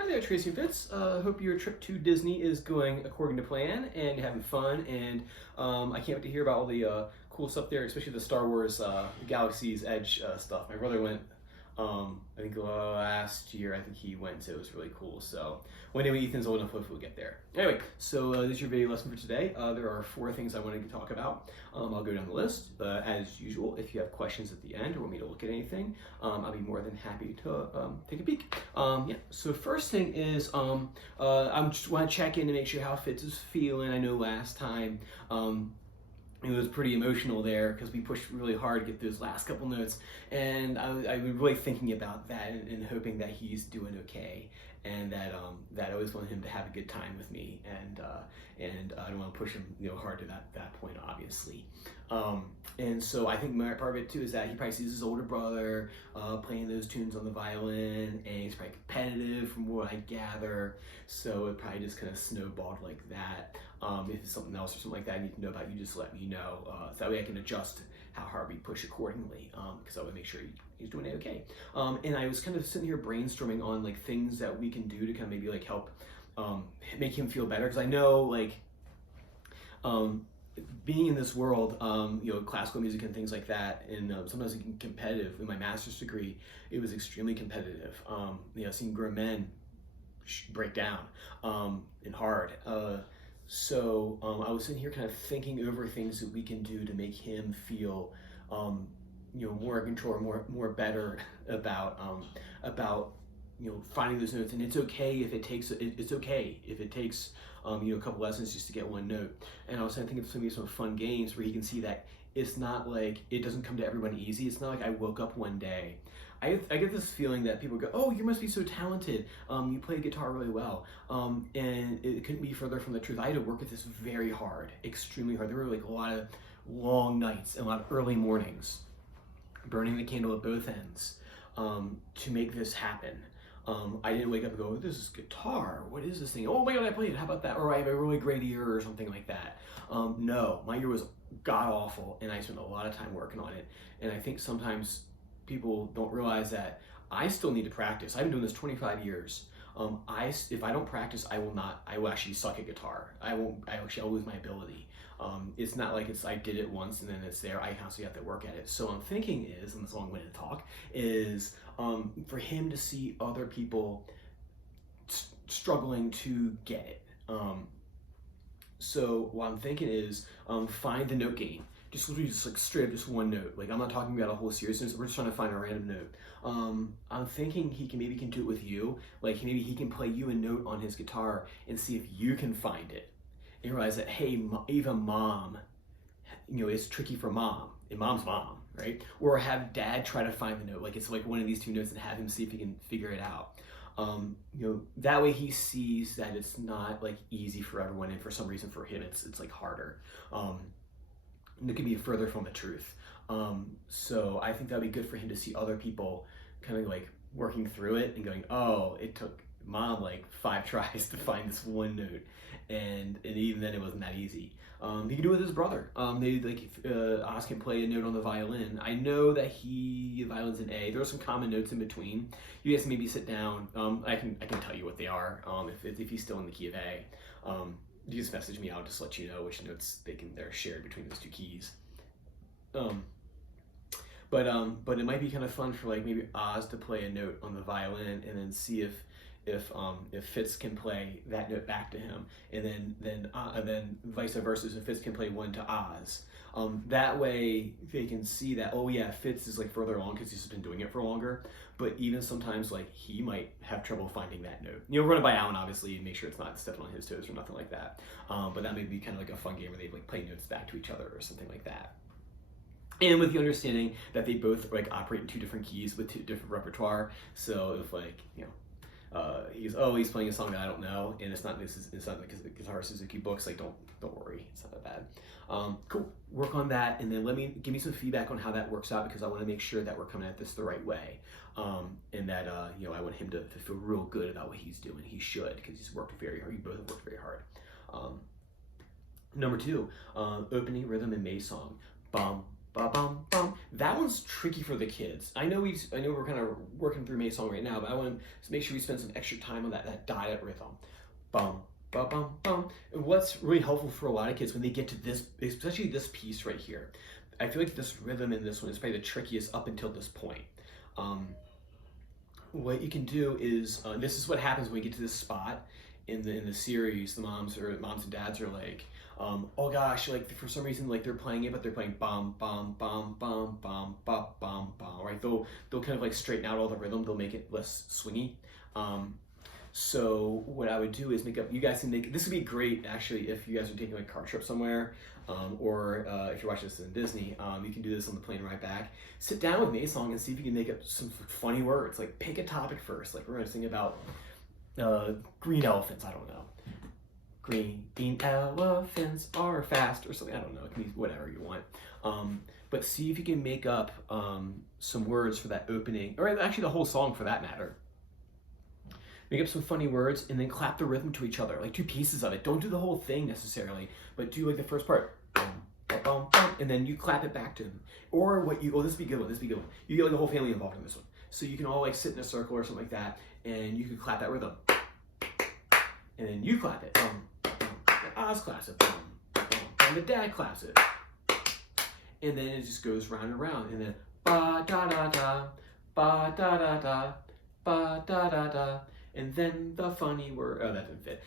Hi there, Tracy and Fitz. Hope your trip to Disney is going according to plan and you're having fun. And I can't wait to hear about all the cool stuff there, especially the Star Wars Galaxy's Edge stuff. My brother went, I think last year, I think he went, so it was really cool. So one day when Ethan's old enough, hopefully we'll get there. Anyway, so this is your video lesson for today. There are 4 things I wanted to talk about. I'll go down the list. As usual, if you have questions at the end or want me to look at anything, I'll be more than happy to take a peek. So first thing is I just want to check in to make sure how Fitz is feeling. I know last time it was pretty emotional there because we pushed really hard to get those last couple notes, and I was really thinking about that and hoping that he's doing okay, and that I always want him to have a good time with me, and I don't want to push him hard to that point, obviously. And so I think part of it too is that he probably sees his older brother playing those tunes on the violin, and he's probably competitive from what I gather, so it probably just kind of snowballed like that. If it's something else or something like that I need to know about, you just let me know, so that way I can adjust how hard we push accordingly, because I would make sure he's doing it okay. And I was kind of sitting here brainstorming on like things that we can do to kind of maybe like help make him feel better, because I know like being in this world, classical music and things like that, and sometimes it can be competitive. In my master's degree, it was extremely competitive. Seeing grown men break down and hard. So I was sitting here kind of thinking over things that we can do to make him feel, more in control, more better about finding those notes. And it's okay if it takes a couple lessons just to get one note. And I was thinking of some fun games where he can see that it's not like it doesn't come to everyone easy. It's not like I woke up one day. I get this feeling that people go, oh, you must be so talented. You play guitar really well. And it couldn't be further from the truth. I had to work at this very hard, extremely hard. There were like a lot of long nights and a lot of early mornings, burning the candle at both ends to make this happen. I didn't wake up and go, this is guitar. What is this thing? Oh my God, I played it. How about that? Or I have a really great ear or something like that. No, my ear was god awful, and I spent a lot of time working on it. And I think sometimes people don't realize that I still need to practice. I've been doing this 25 years. If I don't practice, I will actually suck at guitar. I'll lose my ability. It's not like I did it once and then it's there. I constantly have to work at it. So I'm thinking is, and this long-winded talk, is for him to see other people struggling to get it. So what I'm thinking is find the note game. Just like straight up just one note. Like I'm not talking about a whole series. We're just trying to find a random note. I'm thinking he can do it with you. Like maybe he can play you a note on his guitar and see if you can find it. And realize that, hey, even mom, it's tricky for mom, and mom's mom, right? Or have dad try to find the note. Like it's like one of these 2 notes and have him see if he can figure it out. That way he sees that it's not like easy for everyone, and for some reason for him it's like harder. And it could be further from the truth. So I think that'd be good for him to see other people kind of like working through it and going, oh, it took mom like 5 tries to find this one note, and even then it wasn't that easy. He can do it with his brother. Oz can play a note on the violin. I know that violin's in A. There are some common notes in between. You guys maybe sit down. I can tell you what they are. If he's still in the key of A. You just message me, I'll just let you know which notes they're shared between those 2 keys. But it might be kind of fun for like maybe Oz to play a note on the violin and then see if Fitz can play that note back to him, and then vice versa, if Fitz can play one to Oz. That way they can see that, oh yeah, Fitz is like further along because he's been doing it for longer, but even sometimes like he might have trouble finding that note. Run it by Alan obviously and make sure it's not stepping on his toes or nothing like that. But that may be kind of like a fun game where they like play notes back to each other or something like that. And with the understanding that they both like operate in 2 different keys with 2 different repertoire. So if like, he's playing a song that I don't know, and it's not the Guitar Suzuki books, like don't worry, it's not that bad. Cool, work on that, and then give me some feedback on how that works out, because I want to make sure that we're coming at this the right way, and that I want him to feel real good about what he's doing. He should, because he's worked very hard. You both have worked very hard. Number 2, opening rhythm and May song. Bum ba bum bum. That one's tricky for the kids. I know we're kind of working through May's song right now, but I want to make sure we spend some extra time on that diet rhythm. Bum ba bum bum. And what's really helpful for a lot of kids when they get to this, especially this piece right here, I feel like this rhythm in this one is probably the trickiest up until this point. What you can do is this is what happens when we get to this spot in the series. The moms and dads are like, oh gosh, like for some reason like they're playing it, but they're playing bum bum bum bum bum bum bum bum. Right? They'll kind of like straighten out all the rhythm. They'll make it less swingy. So what I would do is make up. You guys can make this would be great actually if you guys are taking like a car trip somewhere. Or if you're watching this in Disney, you can do this on the plane ride back. Sit down with May's song and see if you can make up some funny words. Like pick a topic first. Like we're gonna sing about green elephants. I don't know. Green elephants are fast or something. I don't know. It can be whatever you want. But see if you can make up some words for that opening, or actually the whole song for that matter. Make up some funny words and then clap the rhythm to each other, like 2 pieces of it. Don't do the whole thing necessarily, but do like the first part. And then you clap it back to him. Or this would be a good one. You get like the whole family involved in this one. So you can all like sit in a circle or something like that, and you can clap that rhythm. And then you clap it. And Oz claps it. And the dad claps it. And then it just goes round and round. And then ba da da da, ba da da da, ba da da da. And then the funny word, oh, that didn't fit.